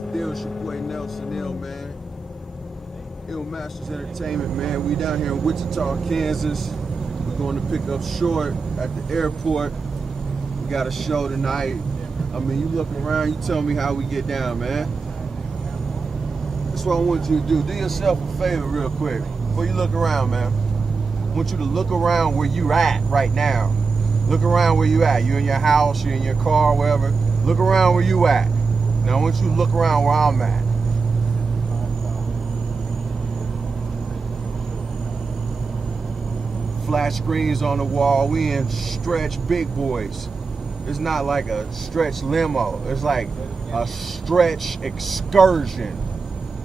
the deal? It's your boy Nelson Ill, man. Ill Masters Entertainment, man. We down here in Wichita, Kansas. We're going to pick up Short at the airport. We got a show tonight. I mean, you look around, you tell me how we get down, man. That's what I want you to do. Do yourself a favor real quick before you look around, man. I want you to look around where you at right now. Look around where you at. You in your house, you in your car, wherever. Look around where you at. Now I want you to look around where I'm at. Flash screens on the wall. We in stretch big boys. It's not like a stretch limo. It's like a stretch excursion.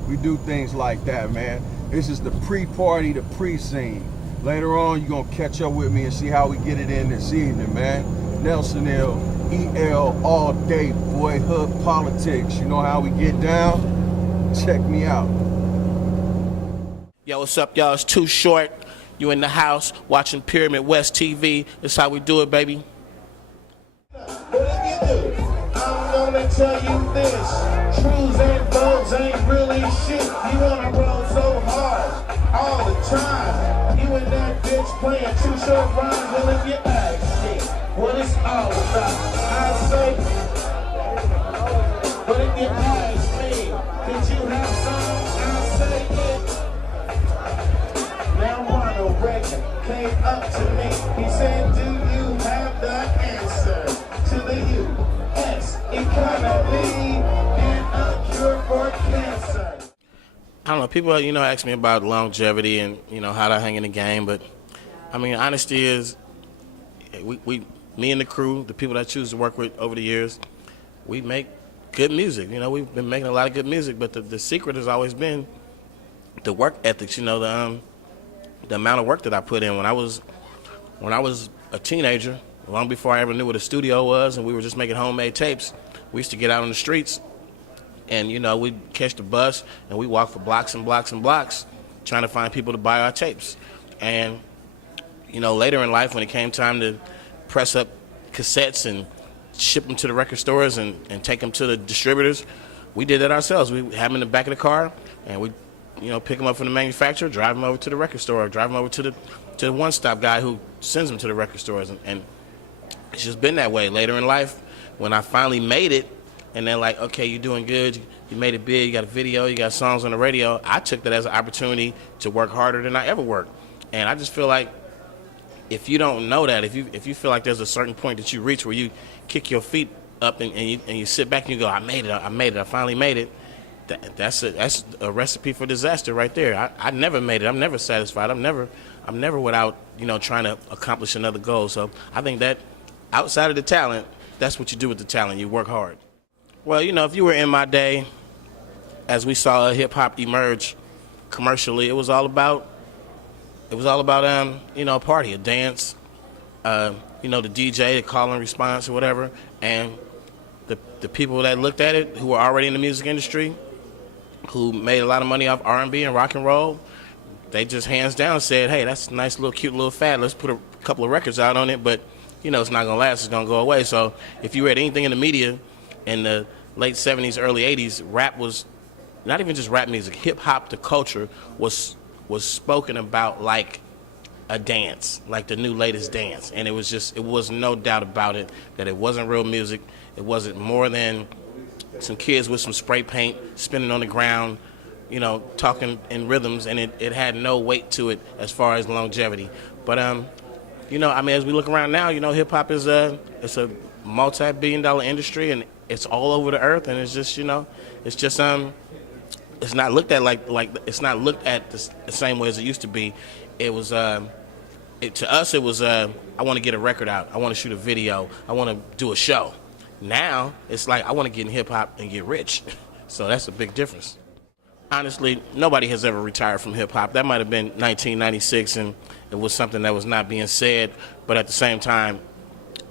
We do things like that, man. This is the pre-party, the pre-scene. Later on, you're going to catch up with me and see how we get it in this evening, man. Nelson Ill, EL all day, boy, hood politics. You know how we get down? Check me out. Yo, what's up, y'all? It's Too Short. You in the house watching Pyramid West TV. That's how we do it, baby. What if you do? I'm gonna tell you this. Trues and bows ain't really shit. You wanna roll so hard all the time. You and that bitch playing Too Short rhymes. Well, if you ask me what it's all about, I say, but if you ask me, did you have some? I say it. Now Ronald Reagan came up to me. He said, do you have the answer to the U.S. economy and a cure for cancer? I don't know, people, ask me about longevity and, how to hang in the game, but, honesty is, me and the crew, the people that I choose to work with over the years, we make good music. We've been making a lot of good music, but the secret has always been the work ethics, the amount of work that I put in. When I was a teenager, long before I ever knew what a studio was and we were just making homemade tapes, we used to get out on the streets and, we'd catch the bus and we'd walk for blocks and blocks and blocks trying to find people to buy our tapes. And, later in life when it came time to press up cassettes and ship them to the record stores and take them to the distributors, we did that ourselves. We had them in the back of the car and we pick them up from the manufacturer, drive them over to the record store, drive them over to the one-stop guy who sends them to the record stores. And it's just been that way. Later in life, when I finally made it, and they're like, okay, you're doing good, you made it big, you got a video, you got songs on the radio, I took that as an opportunity to work harder than I ever worked. And I just feel like if you don't know that, if you feel like there's a certain point that you reach where you kick your feet up and you sit back and you go, I made it, I finally made it, that's a recipe for disaster right there. I never made it. I'm never satisfied. I'm never without trying to accomplish another goal. So I think that outside of the talent, that's what you do with the talent. You work hard. Well, if you were in my day, as we saw hip hop emerge commercially, it was all about a party, a dance, the DJ, the call and response or whatever, and the people that looked at it who were already in the music industry, who made a lot of money off R&B and rock and roll, they just hands down said, hey, that's a nice little cute little fad. Let's put a couple of records out on it, but it's not going to last. It's going to go away. So if you read anything in the media in the late 70s, early 80s, rap was not even just rap music. Hip-hop, the culture, was spoken about like a dance, like the new latest dance. And it was no doubt about it that it wasn't real music. It wasn't more than some kids with some spray paint spinning on the ground, talking in rhythms, and it had no weight to it as far as longevity. But as we look around now, hip-hop is it's a multi-billion-dollar industry, and it's all over the earth, and it's just it's not looked at like it's not looked at the same way as it used to be. It was to us it was I want to get a record out, I want to shoot a video, I want to do a show. Now it's like I want to get in hip hop and get rich. So that's a big difference. Honestly, nobody has ever retired from hip hop. That might have been 1996 and it was something that was not being said, but at the same time,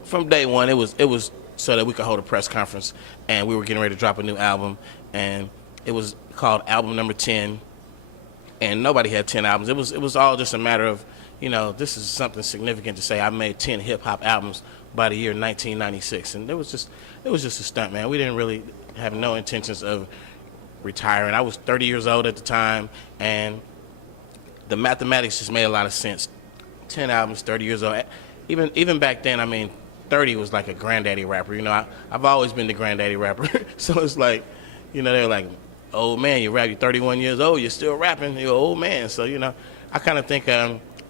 from day one it was so that we could hold a press conference, and we were getting ready to drop a new album, and it was called album number 10, and nobody had 10 albums. It was all just a matter of, this is something significant to say I made 10 hip hop albums by the year 1996, and it was just a stunt, man. We didn't really have no intentions of, retiring. I was 30 years old at the time, and the mathematics just made a lot of sense. 10 albums, 30 years old. Even back then, I mean, 30 was like a granddaddy rapper. You know, I've always been the granddaddy rapper. So it's like, you know, they're like, old man, you rap, you're 31 years old, you're still rapping, you're an old man. So, you know, I kind of think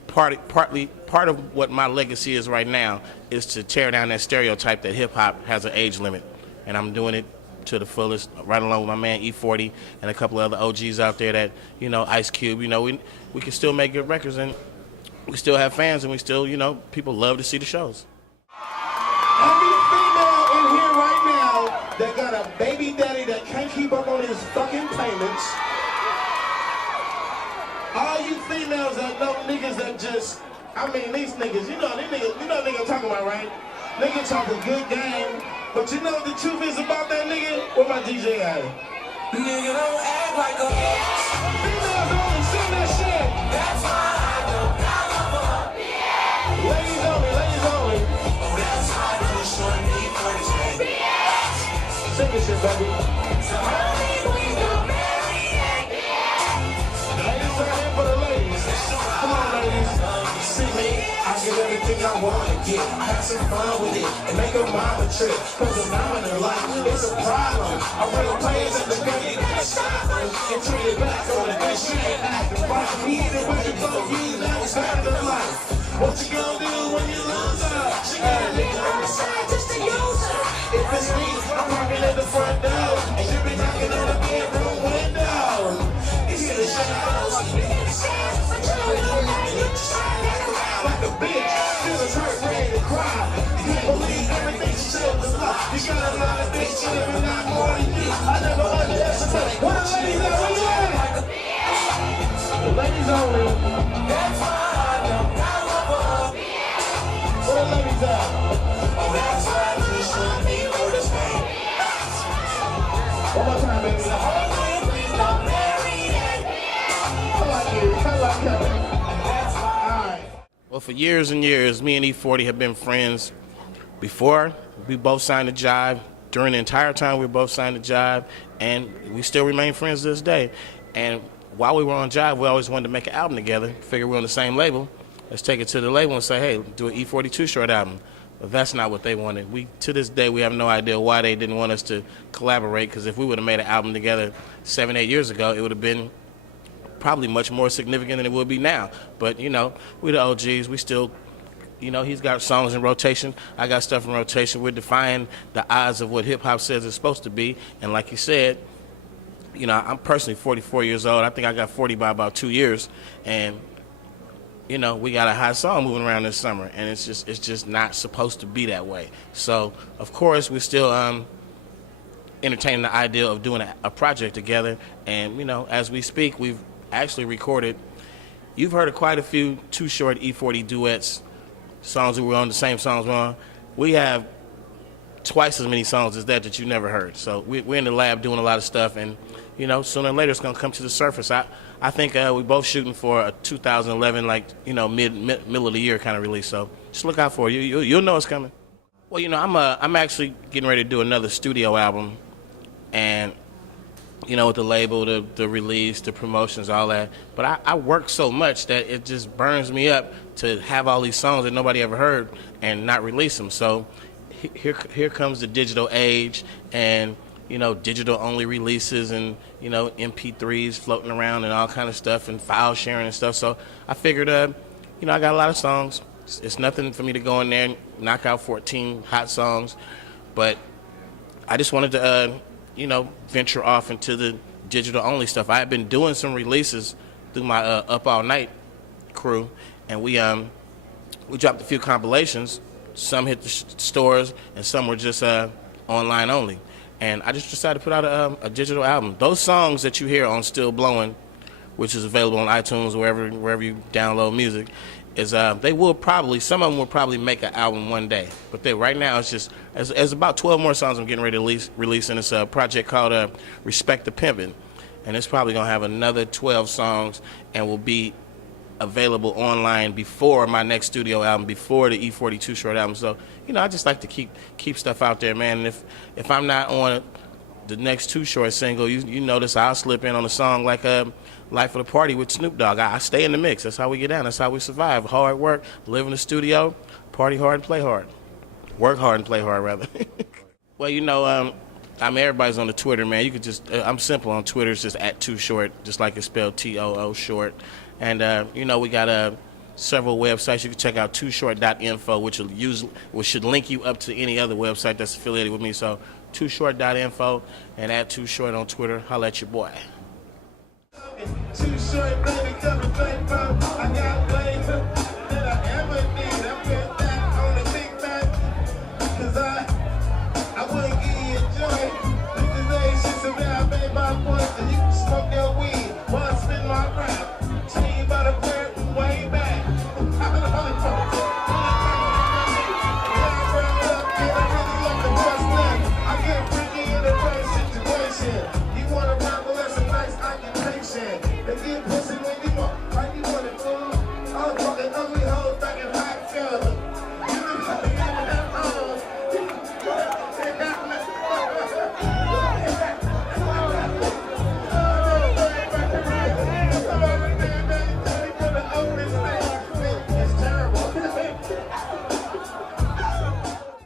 part of what my legacy is right now is to tear down that stereotype that hip-hop has an age limit. And I'm doing it to the fullest, right along with my man E40 and a couple of other OGs out there that, you know, Ice Cube, you know, we can still make good records, and we still have fans, and we still, you know, people love to see the shows. Every female in here right now that got a baby daddy that can't keep up on his fucking payments. All you females that know niggas that just, I mean, these niggas, you know nigga I'm talking about, right? Nigga talk a good game, but you know what the truth is about that nigga? Where my DJ at? Nigga don't act like a females only sing that shit. That's why I don't got ladies only, ladies only. That's why I just want me for this baby. Sing this shit, baby. Ladies are here for the ladies. Come on, ladies. See me, I get everything I want to get. I have some fun with it and make a mama trip. Cause a mama in life, it's a problem. I bring players at the game, and treat it back on the good shit. Acting right, he hit it with the fuck you, now it's better than life. What you gonna do when you lose her? She got a nigga on the side just to use her. If it's me, I'm parking at the front door, and she be knocking on the bedroom window. It's in the shadows, it's in the shadows, but you don't know that you shine like a bitch. Feelings hurt, ready to cry. You can't believe everything she said was lie. You got a lot of bitch living not more than you. I never underestimated. Where the ladies at? Where you at? The ladies only. That's why I don't got love up. Where the ladies at? Oh, that's why I just want me for this pain. One more time, baby. Please don't marry it. I like it. I like it. Well, for years and years, me and E40 have been friends. Before we both signed the jive, during the entire time we both signed the jive, and we still remain friends to this day. And while we were on jive, we always wanted to make an album together. Figured we're on the same label. Let's take it to the label and say, hey, do an E42 short album. But that's not what they wanted. To this day, we have no idea why they didn't want us to collaborate, because if we would have made an album together 7, 8 years ago, it would have been probably much more significant than it would be now. But, you know, we the OGs. We still, you know, he's got songs in rotation. I got stuff in rotation. We're defying the odds of what hip-hop says it's supposed to be. And like you said, you know, I'm personally 44 years old. I think I got 40 by about 2 years. And, you know, we got a hot song moving around this summer. And it's just not supposed to be that way. So, of course, we're still entertaining the idea of doing a project together. And, you know, as we speak, we've actually recorded, you've heard of quite a few Too Short E40 duets, songs that were on, the same songs we're on. We have twice as many songs as that you never heard. So we're in the lab doing a lot of stuff, and, you know, sooner or later it's going to come to the surface. I think we're both shooting for a 2011, like, you know, middle of the year kind of release. So just look out for it. You'll know it's coming. Well, you know, I'm actually getting ready to do another studio album, and, you know, with the label, the release, the promotions, all that. But I work so much that it just burns me up to have all these songs that nobody ever heard and not release them. So here comes the digital age, and, you know, digital only releases, and, you know, MP3s floating around and all kind of stuff, and file sharing and stuff. So I figured, you know, I got a lot of songs. It's nothing for me to go in there and knock out 14 hot songs, but I just wanted to, you know, venture off into the digital only stuff. I had been doing some releases through my Up All Night crew, and we dropped a few compilations. Some hit the stores, and some were just online only. And I just decided to put out a digital album. Those songs that you hear on Still Blowing, which is available on iTunes, wherever you download music, is they will probably, some of them will probably make an album one day. But right now it's just, there's about 12 more songs I'm getting ready to release in this project called Respect the Pimpin. And it's probably going to have another 12 songs and will be available online before my next studio album, before the E42 short album. So, you know, I just like to keep stuff out there, man. And if I'm not the next Too Short single, you notice I'll slip in on a song like Life of the Party with Snoop Dogg. I stay in the mix. That's how we get down. That's how we survive. Hard work, live in the studio, party hard and play hard. Work hard and play hard, rather. Well, everybody's on the Twitter, man. You could just, I'm simple on Twitter. It's just @TooShort, just like it's spelled T-O-O short. And, we got several websites. You can check out tooshort.info, which should link you up to any other website that's affiliated with me. So tooshort.info and @TooShort on Twitter. Holla at your boy. Too short, baby, come and play, bro. I got flavor.